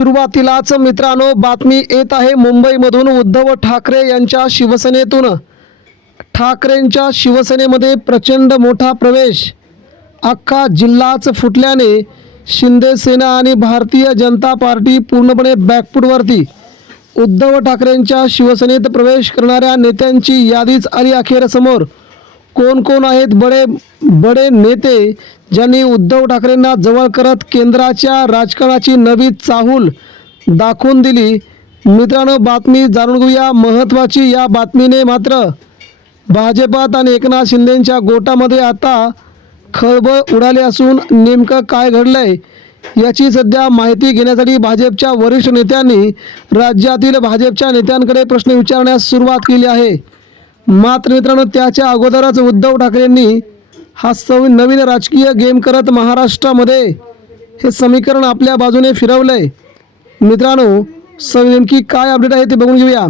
सुरुवातीलाच मित्रांनो बातमी येत आहे मुंबईमधून उद्धव ठाकरे यांच्या शिवसेनेतून। ठाकरेंच्या शिवसेनेमध्ये प्रचंड मोठा प्रवेश, अख्खा जिल्हाच फुटल्याने शिंदे सेना आणि भारतीय जनता पार्टी पूर्णपणे बॅकफूटवरती। उद्धव ठाकरेंच्या शिवसेनेत प्रवेश करणाऱ्या नेत्यांची यादीच आली अखेर समोर। कोण कोण आहेत बडे नेते ज्यांनी उद्धव ठाकरेंना जवळ करत केंद्राच्या राजकारणाची नवी चाहूल दाखवून दिली। मित्रांनो, बातमी जाणून घेऊया महत्त्वाची। या बातमीने मात्र भाजपात आणि एकनाथ शिंदेंच्या गोटामध्ये आता खळबळ उडाली असून नेमकं काय घडलंय याची सध्या माहिती घेण्यासाठी भाजपच्या वरिष्ठ नेत्यांनी राज्यातील भाजपच्या नेत्यांकडे प्रश्न विचारण्यास सुरुवात केली आहे। मात्र मित्रांनो, त्याच्या अगोदरच उद्धव ठाकरेंनी हा नवीन राजकीय गेम करत महाराष्ट्रामध्ये हे समीकरण आपल्या बाजूने फिरवलंय। मित्रांनो, नेमकी काय अपडेट आहे ते बघून घेऊया।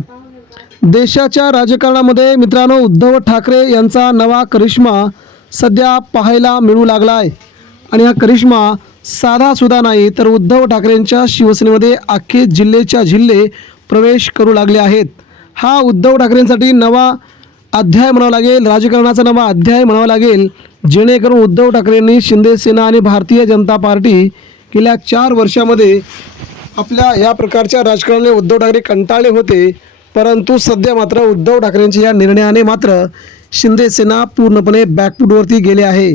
देशाच्या राजकारणामध्ये मित्रांनो उद्धव ठाकरे यांचा नवा करिश्मा सध्या पाहायला मिळू लागला आहे आणि हा करिश्मा साधा सुद्धा नाही, तर उद्धव ठाकरेंच्या शिवसेनेमध्ये अख्खे जिल्ह्याच्या जिल्हे प्रवेश करू लागले आहेत। हा उद्धव ठाकरेंसाठी नवा अध्याय म्हणावा लागेल, राजकारणाचा नवा अध्याय म्हणावा लागेल, जेणेकरून उद्धव ठाकरेंनी शिंदे सेना आणि भारतीय जनता पार्टी गेल्या 4 वर्षामध्ये आपल्या या प्रकारच्या राजकारणाने उद्धव ठाकरे कंटाळले होते। परंतु सध्या मात्र उद्धव ठाकरेंच्या या निर्णयाने मात्र शिंदे सेना पूर्णपणे बॅकफूटवरती गेले आहे।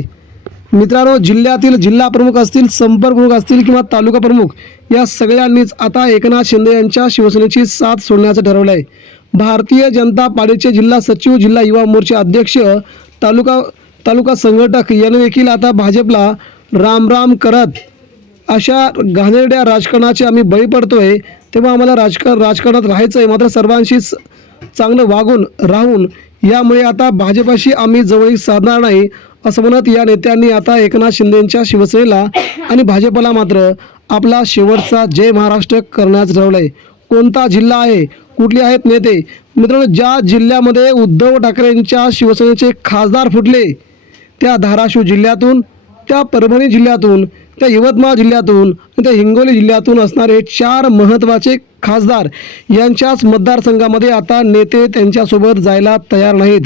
मित्रांनो, जिल्ह्यातील जिल्हा प्रमुख असतील, संपर्क प्रमुख असतील किंवा तालुका प्रमुख, या सगळ्यांनीच आता एकनाथ शिंदे यांच्या शिवसेनेची साथ सोडण्याचं ठरवलं आहे। भारतीय जनता पार्टीचे जिल्हा सचिव, जिल्हा युवा मोर्चा अध्यक्ष, तालुका संघटक यांनी देखील आता भाजपला राम करत अशा घाणेरड्या राजकारणाचे आम्ही बळी पडतोय, तेव्हा आम्हाला राजकारणात राहायचं आहे, मात्र सर्वांशी चांगलं वागून राहून यामुळे आता भाजपाशी आम्ही जवळीक साधणार नाही असं म्हणत या नेत्यांनी आता एकनाथ शिंदेंच्या शिवसेनेला आणि भाजपला मात्र आपला शेवटचा जय महाराष्ट्र करण्याचं ठरवलं आहे। कोणता जिल्हा आहे, कुठले आहेत नेते? मित्रांनो, ज्या जिल्ह्यामध्ये उद्धव ठाकरेंच्या शिवसेनेचे खासदार फुटले त्या धाराशिव जिल्ह्यातून, त्या परभणी जिल्ह्यातून, त्या यवतमाळ जिल्ह्यातून, त्या हिंगोली जिल्ह्यातून असणारे 4 महत्त्वाचे खासदार यांच्याच मतदारसंघामध्ये आता नेते त्यांच्यासोबत जायला तयार नाहीत।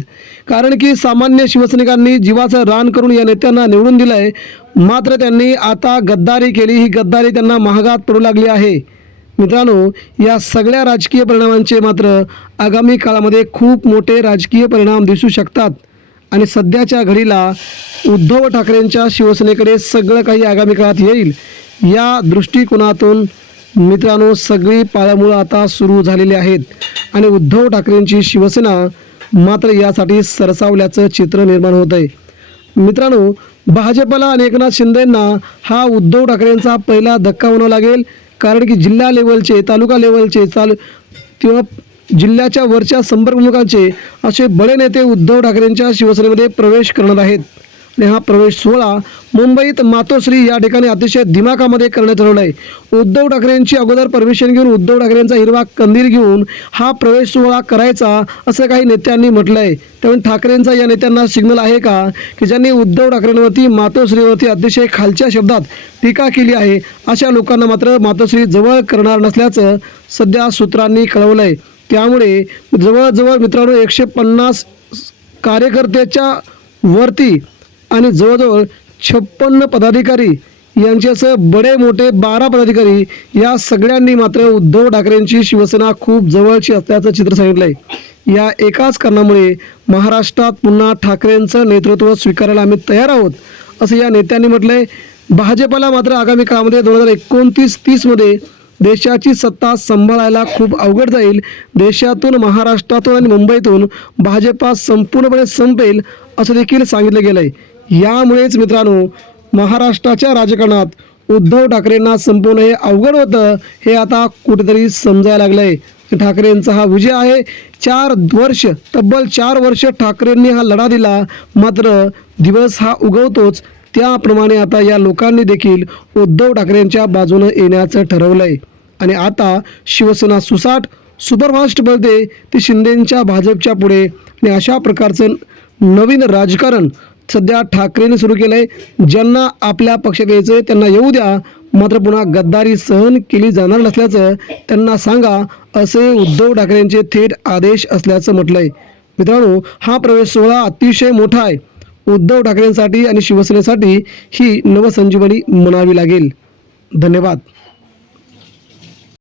कारण की सामान्य शिवसैनिकांनी जीवाचं रान करून या नेत्यांना निवडून दिलं आहे, मात्र त्यांनी आता गद्दारी केली। ही गद्दारी त्यांना महागात पडू लागली आहे। मित्रांनो, या सगळ्या राजकीय परिणामांचे मात्र आगामी काळामध्ये खूप मोठे राजकीय परिणाम दिसू शकतात आणि सध्याच्या घडीला उद्धव ठाकरेंच्या शिवसेनेकडे सगळं काही आगामी काळात येईल या दृष्टिकोनातून मित्रांनो सगळी पाळंमुळं आता सुरू झालेली आहेत आणि उद्धव ठाकरेंची शिवसेना मात्र यासाठी सरसावल्याचं चित्र निर्माण होत आहे। मित्रांनो, भाजपला आणि एकनाथ शिंदेंना हा उद्धव ठाकरेंचा पहिला धक्का म्हणावा लागेल, कारण की जिल्हा लेवलचे, तालुका लेवलचे किंवा जिल्ह्याच्या वरच्या संपर्क प्रमुखांचे असे बडे नेते उद्धव ठाकरेंच्या शिवसेनेमध्ये प्रवेश करणार आहेत आणि हा प्रवेश सोहळा मुंबईत मातोश्री या ठिकाणी अतिशय दिमाखामध्ये करण्यात ठरवलं आहे। उद्धव ठाकरेंची अगोदर परमिशन घेऊन, उद्धव ठाकरेंचा हिरवा कंदील घेऊन हा प्रवेश सोहळा करायचा असं काही नेत्यांनी म्हटलं आहे। त्यामुळे ठाकरेंचा या नेत्यांना सिग्नल आहे का की ज्यांनी उद्धव ठाकरेंवरती मातोश्रीवरती अतिशय खालच्या शब्दात टीका केली आहे, अशा लोकांना मात्र मातोश्री जवळ करणार नसल्याचं सध्या सूत्रांनी कळवलं आहे। त्यामुळे जवळजवळ मित्रांनो 150 कार्यकर्त्याच्या वरती आणि जवळजवळ 56 पदाधिकारी यांच्यासह बडे मोठे 12 पदाधिकारी या सगळ्यांनी मात्र उद्धव ठाकरेंची शिवसेना खूप जवळची असल्याचं चित्र सांगितलं आहे। या एकाच कारणामुळे महाराष्ट्रात पुन्हा ठाकरेंचं नेतृत्व स्वीकारायला आम्ही तयार आहोत असं या नेत्यांनी म्हटलं आहे। भाजपला मात्र आगामी काळामध्ये 2029-30 मध्ये देशाची सत्ता सांभाळायला खूप अवघड जाईल। देशातून, महाराष्ट्रातून आणि मुंबईतून भाजपा संपूर्णपणे संपेल असं देखील सांगितलं गेलं आहे। यामुळेच मित्रांनो महाराष्ट्राच्या राजकारणात उद्धव ठाकरेंना संपवणं हे अवघड होतं हे आता कुठेतरी समजायला लागलं आहे। ठाकरेंचा हा विजय आहे। 4 वर्ष, तब्बल 4 वर्ष ठाकरेंनी हा लढा दिला, मात्र दिवस हा उगवतोच। त्याप्रमाणे आता या लोकांनी देखील उद्धव ठाकरेंच्या बाजूने येण्याचं ठरवलं आहे आणि आता शिवसेना सुपरफास्ट बोलते ती शिंदेंच्या भाजपच्या पुढे आणि अशा प्रकारचं नवीन राजकारण सध्या ठाकरेंनी सुरू केलं आहे। ज्यांना आपल्या पक्षात यायचं आहे त्यांना येऊ द्या, मात्र पुन्हा गद्दारी सहन केली जाणार नसल्याचं त्यांना सांगा, असे उद्धव ठाकरेंचे थेट आदेश असल्याचं म्हटलंय. मित्रांनो, हा प्रवेश सोहळा अतिशय मोठा आहे. उद्धव ठाकरेंसाठी आणि शिवसेनेसाठी ही नवसंजीवनी म्हणावी लागेल. धन्यवाद.